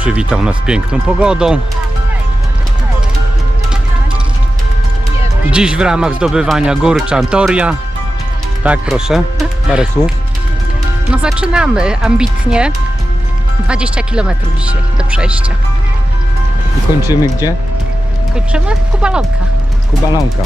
Przywitał nas piękną pogodą. Dziś w ramach zdobywania gór Czantoria. Tak, proszę, parę słów. No zaczynamy ambitnie. 20 km dzisiaj do przejścia. I kończymy gdzie? Kończymy Kubalonka. Kubalonka.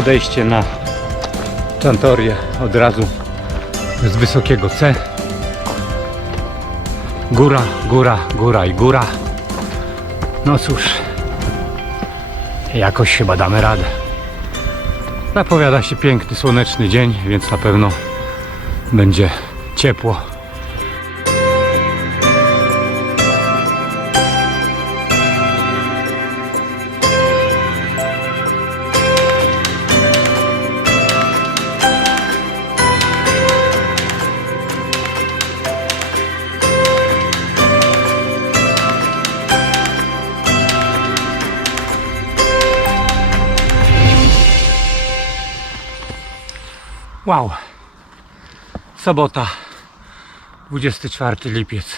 Podejście na Czantorię od razu z wysokiego C. Góra, góra, góra i góra. No cóż, jakoś chyba damy radę. Zapowiada się piękny, słoneczny dzień, więc na pewno będzie ciepło. Wow. Sobota, 24 lipiec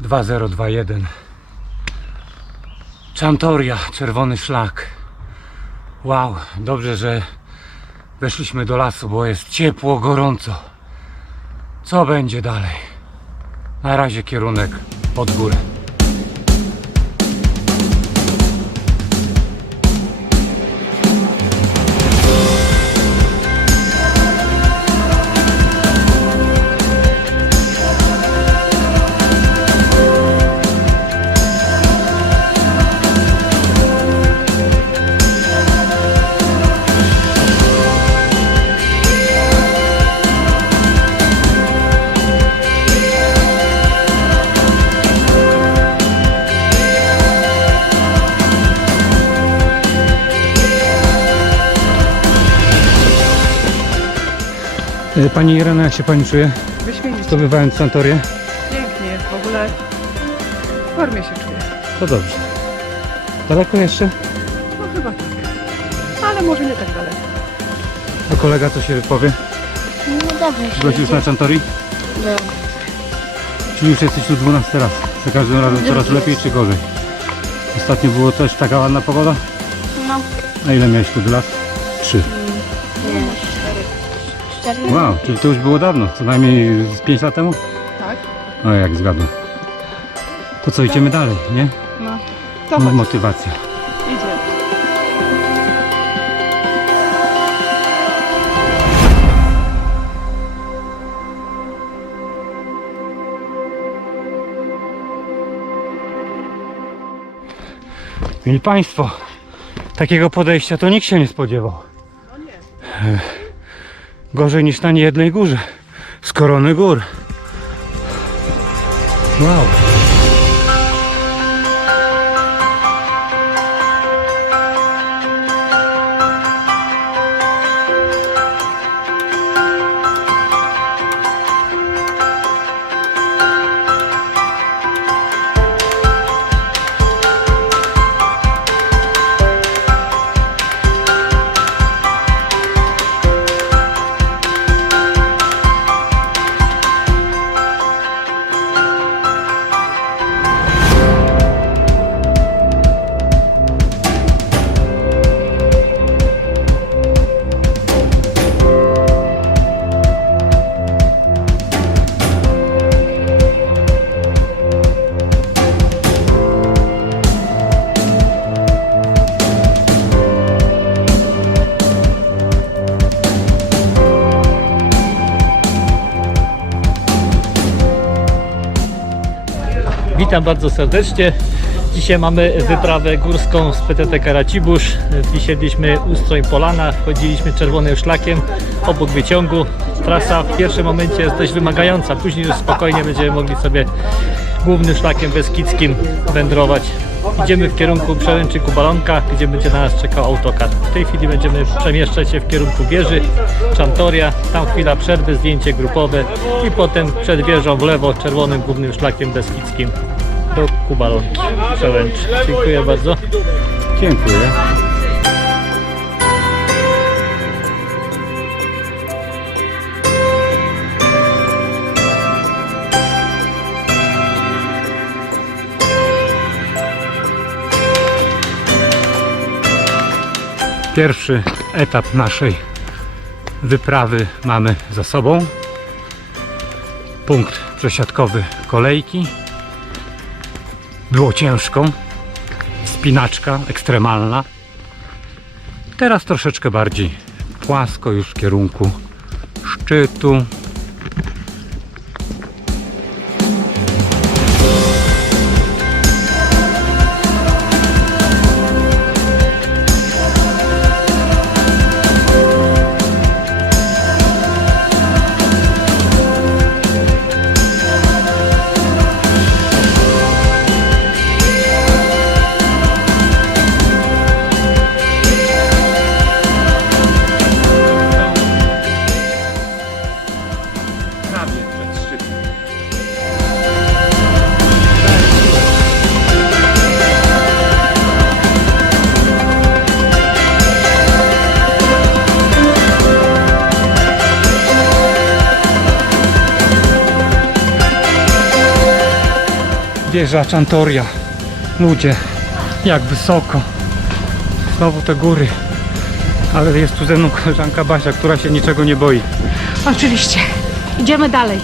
2021. Czantoria, czerwony szlak. Wow, dobrze, że weszliśmy do lasu, bo jest ciepło, gorąco. Co będzie dalej? Na razie kierunek pod górę. Pani Irena, jak się Pani czuje? Wyśmienicie. Zdobywając Santorię? Pięknie, w ogóle w formie się czuję. To dobrze. Daleko jeszcze? No chyba tak. Ale może nie tak daleko. A kolega co się wypowie? No dobrze się Byłeś już na Czantorii? Byłem. Czyli już jesteś tu 12 raz. Za każdym razem coraz Drugi lepiej czy gorzej? Ostatnio było też taka ładna pogoda? No, A ile miałeś tu lat? Trzy. nie. Wow, czyli to już było dawno, co najmniej z 5 lat temu? Tak? O jak zgadłem. To co, idziemy dalej, nie? No. To No, chodź, motywacja. idzie. Mieli Państwo, takiego podejścia to nikt się nie spodziewał. E, Gorzej niż na niejednej górze. Z korony gór. Wow. Witam bardzo serdecznie. Dzisiaj mamy wyprawę górską z PTT Karacibórz. Wysiedliśmy Ustroń Polana, wchodziliśmy czerwonym szlakiem obok wyciągu. Trasa w pierwszym momencie jest dość wymagająca, później już spokojnie będziemy mogli sobie głównym szlakiem beskidzkim wędrować. Idziemy w kierunku Przełęczy Kubalonka, gdzie będzie na nas czekał autokar. W tej chwili będziemy przemieszczać się w kierunku wieży Czantoria. Tam chwila przerwy, zdjęcie grupowe i potem przed wieżą w lewo czerwonym głównym szlakiem beskidzkim do Kubalonki Przełęczy. Dziękuję bardzo. Dziękuję. Pierwszy etap naszej wyprawy mamy za sobą. Punkt przesiadkowy kolejki. Było ciężko, spinaczka ekstremalna. Teraz troszeczkę bardziej płasko już w kierunku szczytu. Wieża Czantoria. Ludzie, jak wysoko. Znowu te góry. Ale jest tu ze mną koleżanka Basia, która się niczego nie boi. Oczywiście. Idziemy dalej.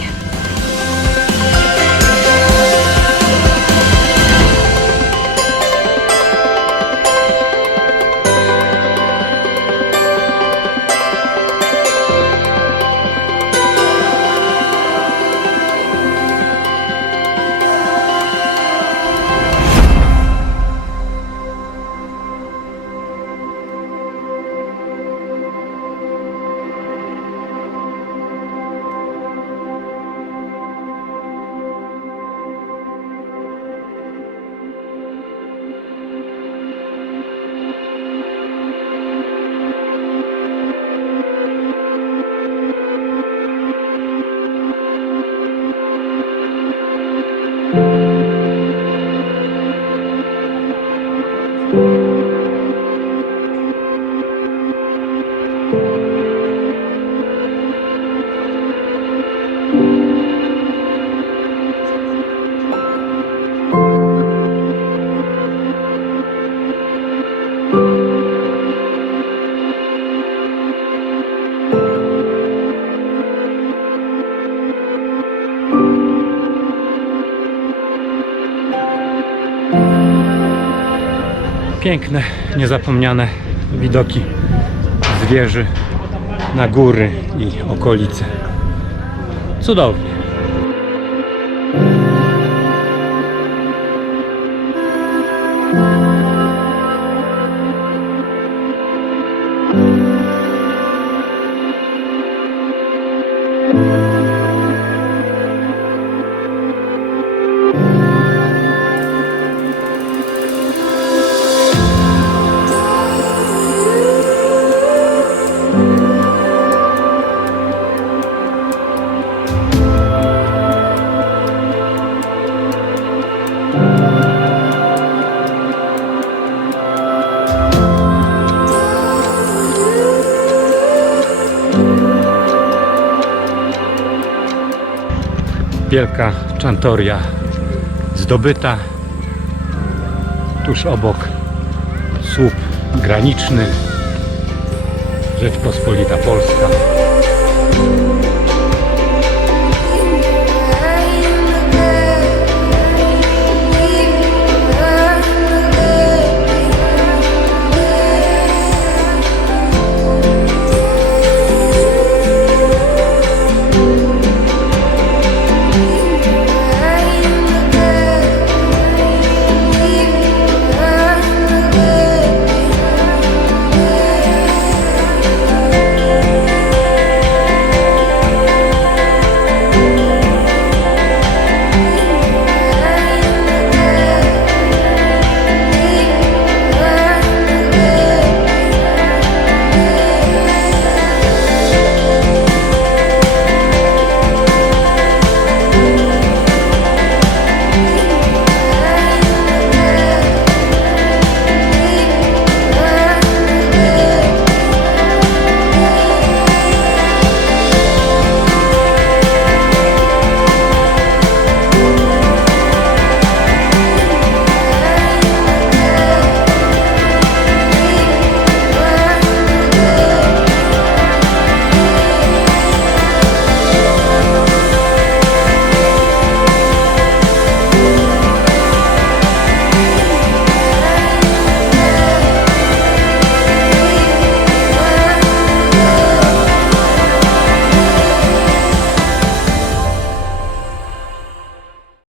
Piękne, niezapomniane widoki z wieży na góry i okolice. Cudownie. Wielka Czantoria zdobyta. Tuż obok słup graniczny Rzeczpospolita Polska.